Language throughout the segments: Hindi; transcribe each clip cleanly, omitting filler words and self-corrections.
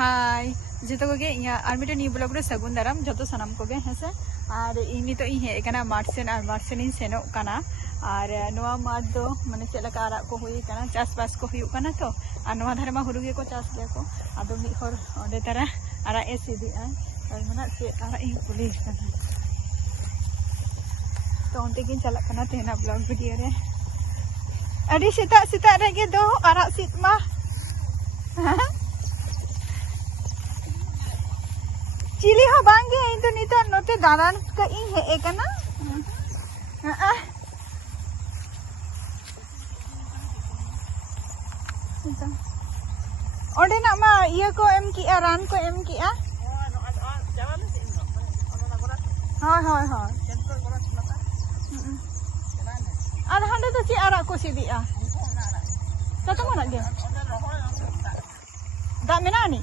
हाय जो को इन न्यू ब्लॉग रे सगुन दाराम जो सानाम को हेसे और इन नित हेज मार्चेन और मार्चेन सेनों और नवा माठ दो माने चलका आरा को हुई कना चासबास को हुई कना तो और नवा धारे मा हुरु गे को चास गया को आदो मिद हर ओंडे तारा आरा ए सीधी आ और मना से आरा इन पुलिस कना तो ओंते किन चला कना तेना ब्लॉग वीडियो रे अडी सीता सीता रेगे दो आरा सीत मा चिली हो बांगे इन तो निता नोते दादान का इन है एक ना ओंडे ना मा ये को एम किया रान को एम किया हां हां हां आधा हंडे तो ची आरा को सीदिया सतो मना गे दा मेना नी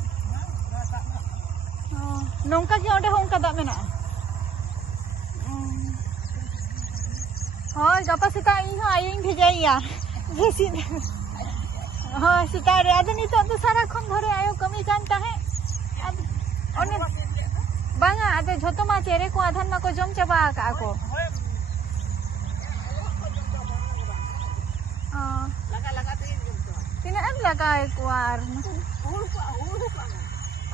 नौका की ओंडे होंका दा मेना हां गपा सेता इन आईन भेजाइया जेसी हाँ सीता रे आदे नितो तो सारा खन घरे आयो कमी जानता है अब ओने बांगा आदे झोतो मा चेरे को आधान मा को जम चबा का को लगा लगा तीन एम लगा एक वार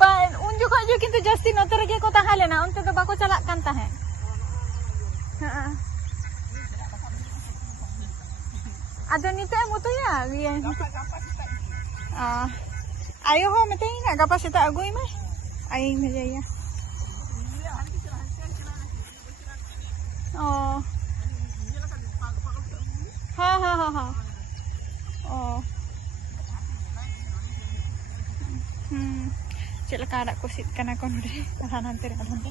पर उन जो खजो किंतु जस्ती नतर के को ताहा लेना उनते तो बाको चला कांता है हां आदे निते मुतो या ये आयो हो मते ना गपा सेता अगुई में आई भेजैया ओ हां हां हां हां ओ चलका आड़ा को सिट कना को नोडे हानांते रे हानांते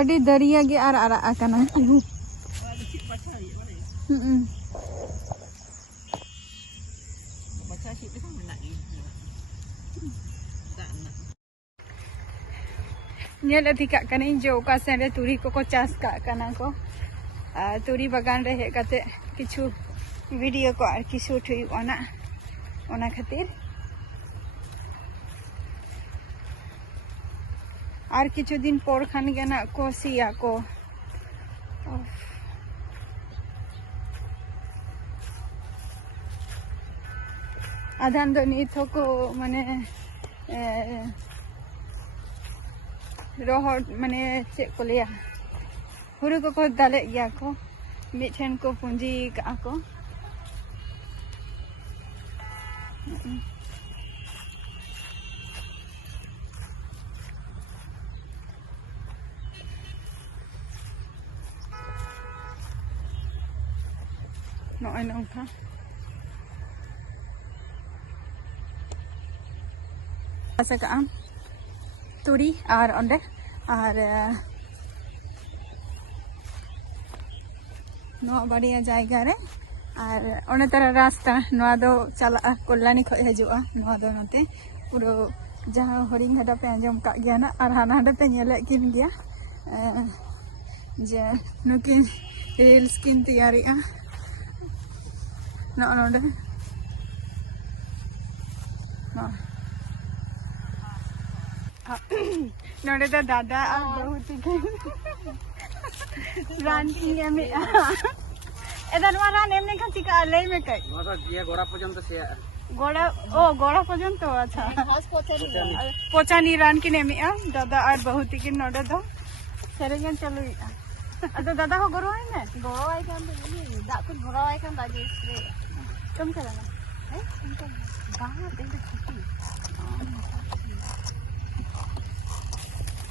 अडी दरिया गे आर आरा आकना जो का सेन तुरी को चास को तुरी बागान रे हे काते किछु वीडियो को आर किछु ठुना ओना खातिर और किछु दिन पर खान गे ना को सिया को आधान दो नित को माने रोहड़ माने चे को लिया हुरु को दाले गया को मिठेन को पूंजी का को नॉय नौका सका तुरी और ओंडे और नो बढ़िया जायगा रे और ओने तरह रास्ता नोआ दो चला कल्याणी खो हजुआ नोआ दो नते पुरो जहां हरिंग हडा पे अंजम का गया ना और हाना हडा पे नेले किन गया जे नुकिन रील्स किन तैयारी आ नो नोडे नो नोडे तो दादा और बहुत ही रान की में एदा नवा रान एमने खा चिका ले में कई नोडा ये गोड़ा पर्यंत से गोड़ा ओ गोड़ा पर्यंत अच्छा पोचानी रान की ने में दादा और बहुत ही नोडे दो सेरेगन चलो अदो दादा हो गोरो है ना गोरो आई kan ini dak kun गोरो आई kan bagi तुम चला ना है तुमको बाहर दे दे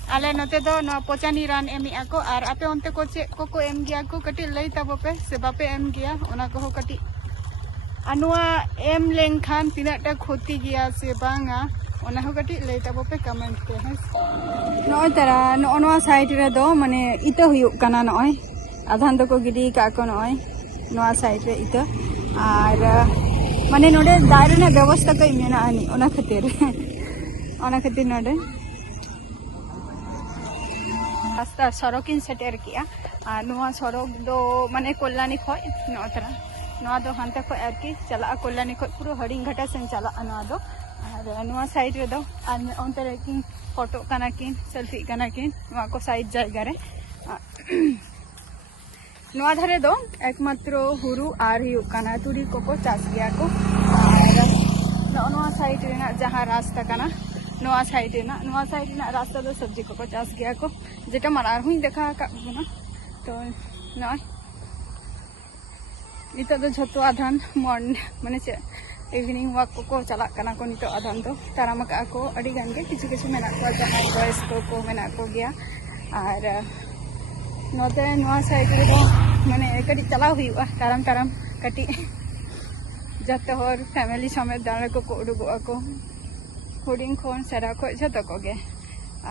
आले नते दो न पोचानी रान एमी आको और आपे ओनते को चे को एम गया को कटी लई तबो पे से बापे एम गया ओना को हो कटी अनुआ एम लेंखान तिनाटा क्षति गया से बांगा ओना हो कटी लई तबो पे कमेंट पे है नय तरा नोआ साइड रे दो माने इतो हुयु कना नय आधान दो को गिडी का को नय नोआ साइड रे इतो और माने नोडे दारे ना व्यवस्था कई मेना आनी ओना खातिर नोडे रास्ता सड़क सेटेर किया और सड़क दो माने कल्याणी खो नतरा नवा दो हांते खो आरकी चला कल्याणी खो पूरा हरिंगघाटा सेन चला नवा दो और नवा साइड रे दो और ओंते रे किन फोटो कना किन सेल्फी कना किन नवा को साइड जायगा रे नवा धारे दो एकमात्र हुरु और हुयु कना तुरी को चास गया को और नवा साइड रे ना जहां रास्ता कना नवा साइड ना रास्ता दो सब्जी को चास गया को जेटा मार आर हुई देखा का ना तो नय नितो दो झोतो आधान मन माने से इवनिंग वॉक को चला कना को नितो आधान तो ताराम का को अडी गान के किछु किछु मेना को जहां बॉयज को मेना को गया और नोते नवा साइड रे दो माने कटी चला हुआ ताराम कटी जतो हर फैमिली समेत दाणे को उडुगो को हुडिंग खोन सेरा को जतो को गे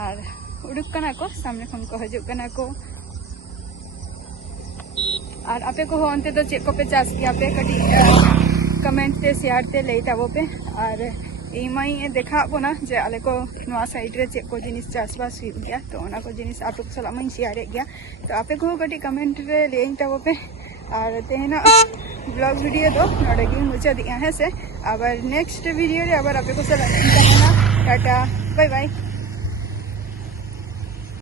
और उडुक कना को सामने खन को हजु कना को और आपे को होनते तो चेक को पे चास किया पे कटी कमेंट ते शेयर ते ले ताबो पे और इमाई देखा बोना जे आले को नवा साइड रे चेक को जिनिस चासबास हुई गया तो ओना को जिनिस आपे को सला मैं शेयर गया तो आपे को कटी कमेंट रे ले ताबो पे और तेना ब्लॉग वीडियो दो नोडे गी मुझे दिया है से अब नेक्स्ट वीडियो रे अब आपे को सला टाटा बाय बाय।